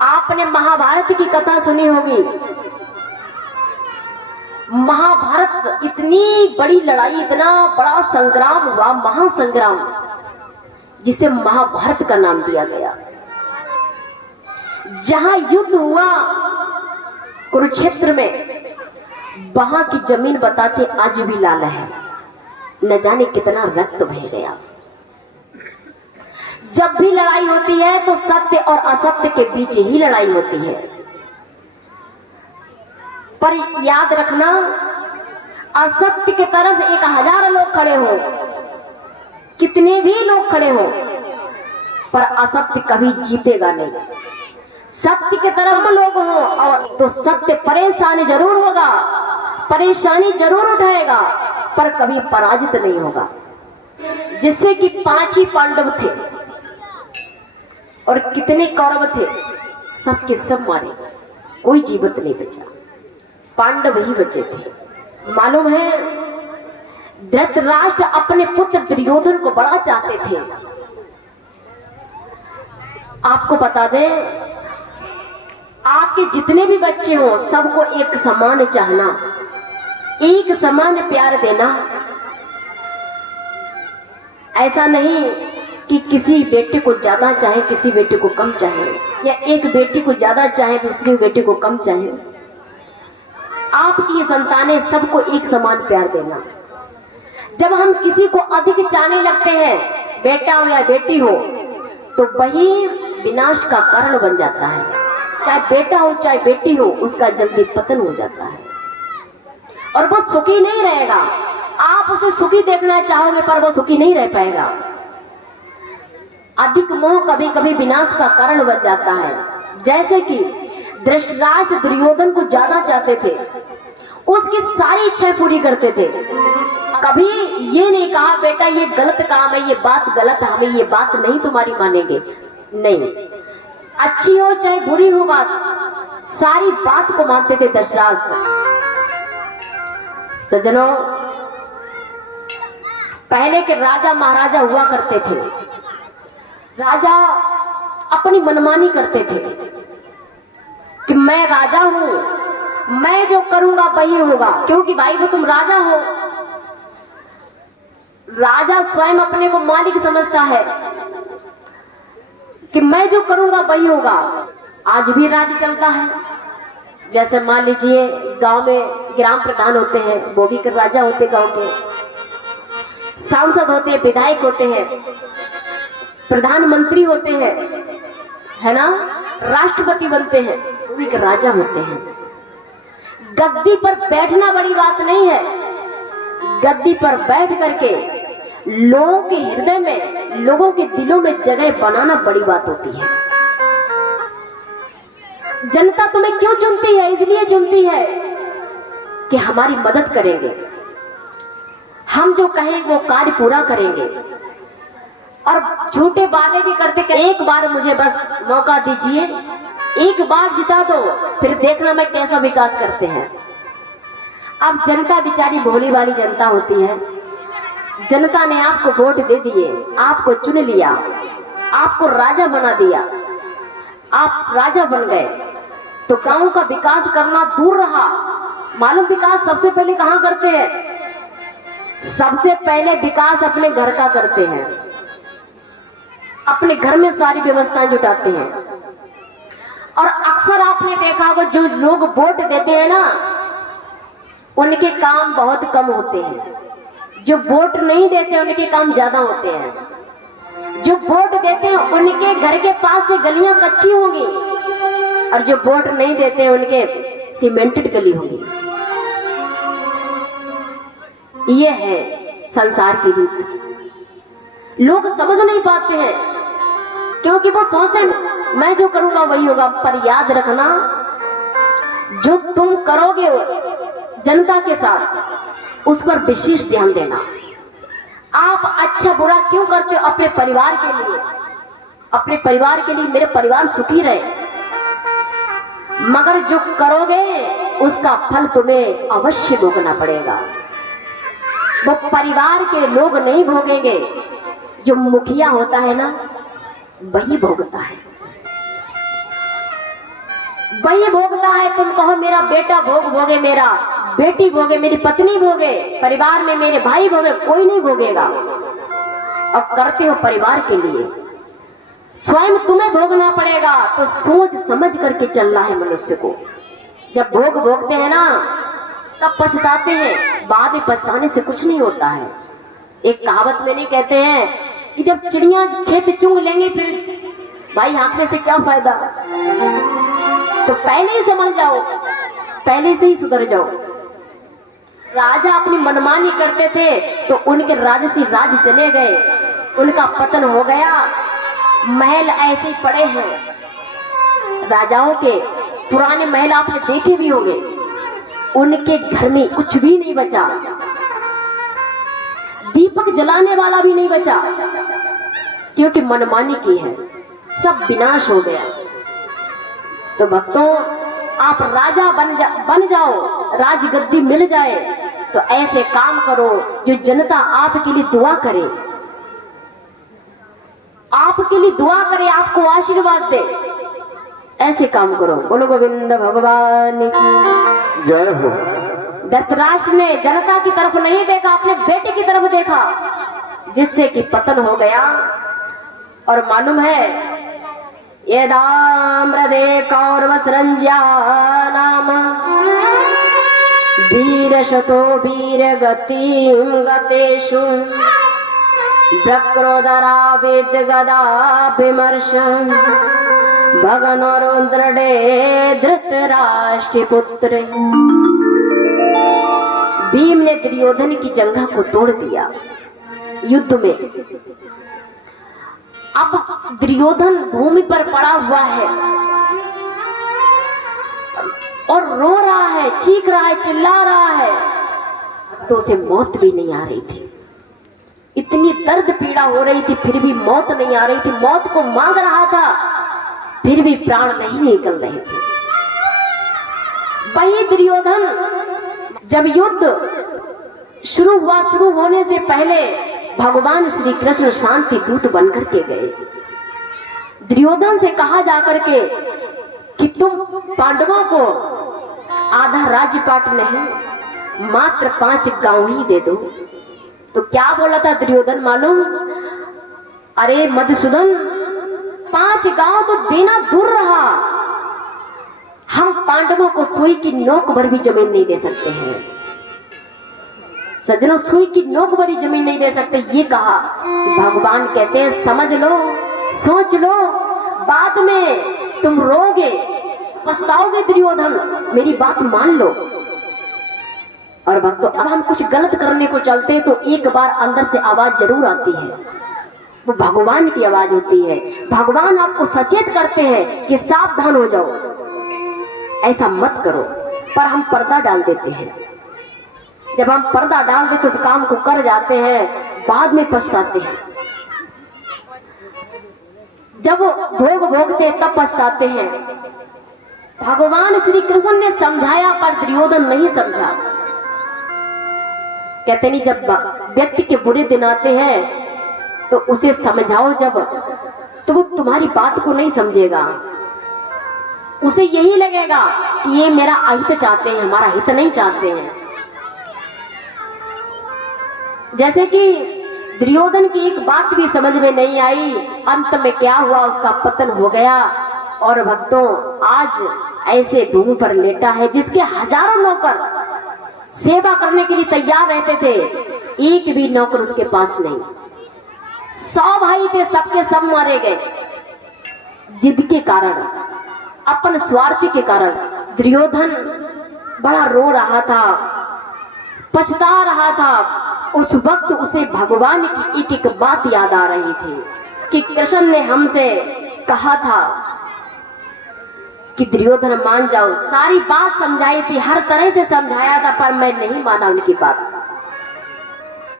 आपने महाभारत की कथा सुनी होगी। महाभारत इतनी बड़ी लड़ाई, इतना बड़ा संग्राम हुआ, महासंग्राम, जिसे महाभारत का नाम दिया गया। जहां युद्ध हुआ कुरुक्षेत्र में, वहां की जमीन बताते आज भी लाल है, न जाने कितना रक्त बह गया। जब भी लड़ाई होती है तो सत्य और असत्य के बीच ही लड़ाई होती है। पर याद रखना, असत्य की तरफ 1000 लोग खड़े हो, कितने भी लोग खड़े हो, पर असत्य कभी जीतेगा नहीं। सत्य की तरफ लोग हो और तो सत्य परेशानी जरूर होगा, परेशानी जरूर उठाएगा, पर कभी पराजित नहीं होगा। जिससे कि 5 ही पांडव थे और कितने कौरव थे, सबके सब मारे, कोई जीवित नहीं बचा, पांडव ही बचे थे। मालूम है, धृतराष्ट्र अपने पुत्र दुर्योधन को बड़ा चाहते थे। आपको बता दें, आपके जितने भी बच्चे हो, सबको एक समान चाहना, एक समान प्यार देना। ऐसा नहीं कि किसी बेटे को ज्यादा चाहे, किसी बेटे को कम चाहे, या एक बेटी को ज्यादा चाहे, दूसरी बेटे को कम चाहे। आपकी संतानें सबको एक समान प्यार देना। जब हम किसी को अधिक चाहने लगते हैं, बेटा हो या बेटी हो, तो वही विनाश का कारण बन जाता है। चाहे बेटा हो चाहे बेटी हो, उसका जल्दी पतन हो जाता है और वो सुखी नहीं रहेगा। आप उसे सुखी देखना चाहोगे, पर वो सुखी नहीं रह पाएगा। अधिक मोह कभी कभी विनाश का कारण बन जाता है। जैसे कि धृतराष्ट्र दुर्योधन को ज्यादा चाहते थे, उसकी सारी इच्छाएं पूरी करते थे। कभी ये नहीं कहा बेटा ये गलत काम है, ये बात गलत है, हमें ये बात नहीं तुम्हारी मानेंगे। नहीं, अच्छी हो चाहे बुरी हो बात, सारी बात को मानते थे धृतराष्ट्र। सज्जनों, पहले के राजा महाराजा हुआ करते थे। राजा अपनी मनमानी करते थे कि मैं राजा हूं, मैं जो करूंगा वही होगा, क्योंकि भाई वो तुम राजा हो। राजा स्वयं अपने को मालिक समझता है कि मैं जो करूंगा वही होगा। आज भी राज्य चलता है। जैसे मान लीजिए गांव में ग्राम प्रधान होते हैं, वो भी राजा होते, गांव के सांसद होते हैं, विधायक होते हैं, प्रधानमंत्री होते हैं, है ना, राष्ट्रपति बनते हैं, वो भी राजा होते हैं। गद्दी पर बैठना बड़ी बात नहीं है, गद्दी पर बैठ करके लोगों के हृदय में, लोगों के दिलों में जगह बनाना बड़ी बात होती है। जनता तुम्हें क्यों चुनती है? इसलिए चुनती है कि हमारी मदद करेंगे, हम जो कहें वो कार्य पूरा करेंगे। और झूठे वादे भी करते कि एक बार मुझे बस मौका दीजिए, एक बार जिता दो, फिर देखना मैं कैसा विकास करते हैं। अब जनता बेचारी भोली वाली जनता होती है। जनता ने आपको वोट दे दिए, आपको चुन लिया, आपको राजा बना दिया, आप राजा बन गए, तो गांव का विकास करना दूर रहा। मालूम विकास सबसे पहले कहां करते हैं? सबसे पहले विकास अपने घर का करते हैं, अपने घर में सारी व्यवस्थाएं जुटाते हैं। और अक्सर आपने देखा होगा, जो लोग वोट देते हैं ना, उनके काम बहुत कम होते हैं। जो वोट नहीं देते उनके काम ज्यादा होते हैं। जो वोट देते हैं उनके घर के पास से गलियां कच्ची होंगी, और जो वोट नहीं देते उनके सीमेंटेड गली होगी। ये है संसार की रीत। लोग समझ नहीं पाते हैं, क्योंकि वो सोचते हैं मैं जो करूंगा वही होगा। पर याद रखना, जो तुम करोगे जनता के साथ, उस पर विशेष ध्यान देना। आप अच्छा बुरा क्यों करते हो? अपने परिवार के लिए, अपने परिवार के लिए, मेरे परिवार सुखी रहे। मगर जो करोगे उसका फल तुम्हें अवश्य भोगना पड़ेगा। वो परिवार के लोग नहीं भोगेंगे, जो मुखिया होता है ना, वही भोगता है। वही भोगता है। तुम कहो मेरा बेटा भोगे, मेरा बेटी भोगे, मेरी पत्नी भोगे, परिवार में मेरे भाई भोगे, कोई नहीं भोगेगा। अब करते हो परिवार के लिए, स्वयं तुम्हें भोगना पड़ेगा। तो सोच समझ करके चलना है मनुष्य को। जब भोगते हैं ना तब पछताते हैं, बाद में पछताने से कुछ नहीं होता है। एक कहावत में नहीं कहते हैं कि जब चिड़िया खेत चुंग लेंगे फिर भाई हाँकने से क्या फायदा। तो पहले ही समझ जाओ, पहले से ही सुधर जाओ। राजा अपनी मनमानी करते थे तो उनके राजसी राज चले गए, उनका पतन हो गया। महल ऐसे ही पड़े हैं। राजाओं के पुराने महल आपने देखे भी होंगे, उनके घर में कुछ भी नहीं बचा, दीपक जलाने वाला भी नहीं बचा, क्योंकि मनमानी की है, सब विनाश हो गया। तो भक्तों, आप राजा बन जाओ, राजगद्दी मिल जाए तो ऐसे काम करो जो जनता आपके लिए दुआ करे, आपके लिए दुआ करे, आपको आशीर्वाद दे। ऐसे काम करो। बोलो गोविंद भगवान की जय हो। धृतराष्ट्र ने जनता की तरफ नहीं देखा, अपने बेटे की तरफ देखा, जिससे कि पतन हो गया। और मालूम है, यदाम्रदे कौरवसरंज्या नाम वीर शतो वीर गतिम गतेषु ब्रक्रोदरा वेद गदा विमर्श भगनोरुद्रडे धृतराष्ट्र पुत्र। भीम ने दुर्योधन की जंघा को तोड़ दिया युद्ध में। अब दुर्योधन भूमि पर पड़ा हुआ है और रो रहा है, चीख रहा है, चिल्ला रहा है, तो उसे मौत भी नहीं आ रही थी। इतनी दर्द पीड़ा हो रही थी, फिर भी मौत नहीं आ रही थी। मौत को मांग रहा था, फिर भी प्राण नहीं निकल रहे थे। वही दुर्योधन जब युद्ध शुरू हुआ, शुरू होने से पहले भगवान श्री कृष्ण शांति दूत बनकर के गए। दुर्योधन से कहा जाकर के कि तुम पांडवों को आधा राज्य पाट नहीं, मात्र 5 गांव ही दे दो। तो क्या बोला था दुर्योधन मालूम? अरे मधुसूदन, 5 गांव तो देना दूर रहा, हम पांडवों को सुई की नोक भर भी जमीन नहीं दे सकते हैं। सज्जनों, सुई की नोक भरी जमीन नहीं दे सकते, ये कहा। भगवान कहते हैं समझ लो, सोच लो, बाद में तुम रोगे, पछताओगे। दुर्योधन, मेरी बात मान लो। और भक्तों, अब हम कुछ गलत करने को चलते हैं तो एक बार अंदर से आवाज जरूर आती है, वो भगवान की आवाज होती है। भगवान आपको सचेत करते हैं कि सावधान हो जाओ, ऐसा मत करो। पर हम पर्दा डाल देते हैं। जब हम पर्दा डाल देते उस काम को कर जाते हैं, बाद में पछताते हैं। जब भोगते तब पछताते हैं। भगवान श्री कृष्ण ने समझाया पर दुर्योधन नहीं समझा। कहते नहीं, जब व्यक्ति के बुरे दिन आते हैं तो उसे समझाओ जब, तो वो तुम्हारी बात को नहीं समझेगा। उसे यही लगेगा कि ये मेरा अहित चाहते हैं, हमारा हित नहीं चाहते हैं। जैसे कि दुर्योधन की एक बात भी समझ में नहीं आई, अंत में क्या हुआ, उसका पतन हो गया। और भक्तों, आज ऐसे भूमि पर लेटा है जिसके हजारों नौकर सेवा करने के लिए तैयार रहते थे, एक भी नौकर उसके पास नहीं। 100 भाई थे, सबके सब मारे गए जिद के कारण, अपन स्वार्थी के कारण। दुर्योधन बड़ा रो रहा था, पछता रहा था। उस वक्त उसे भगवान की एक एक बात याद आ रही थी कि कृष्ण ने हमसे कहा था कि दुर्योधन मान जाओ। सारी बात समझाई थी, हर तरह से समझाया था, पर मैं नहीं माना उनकी बात।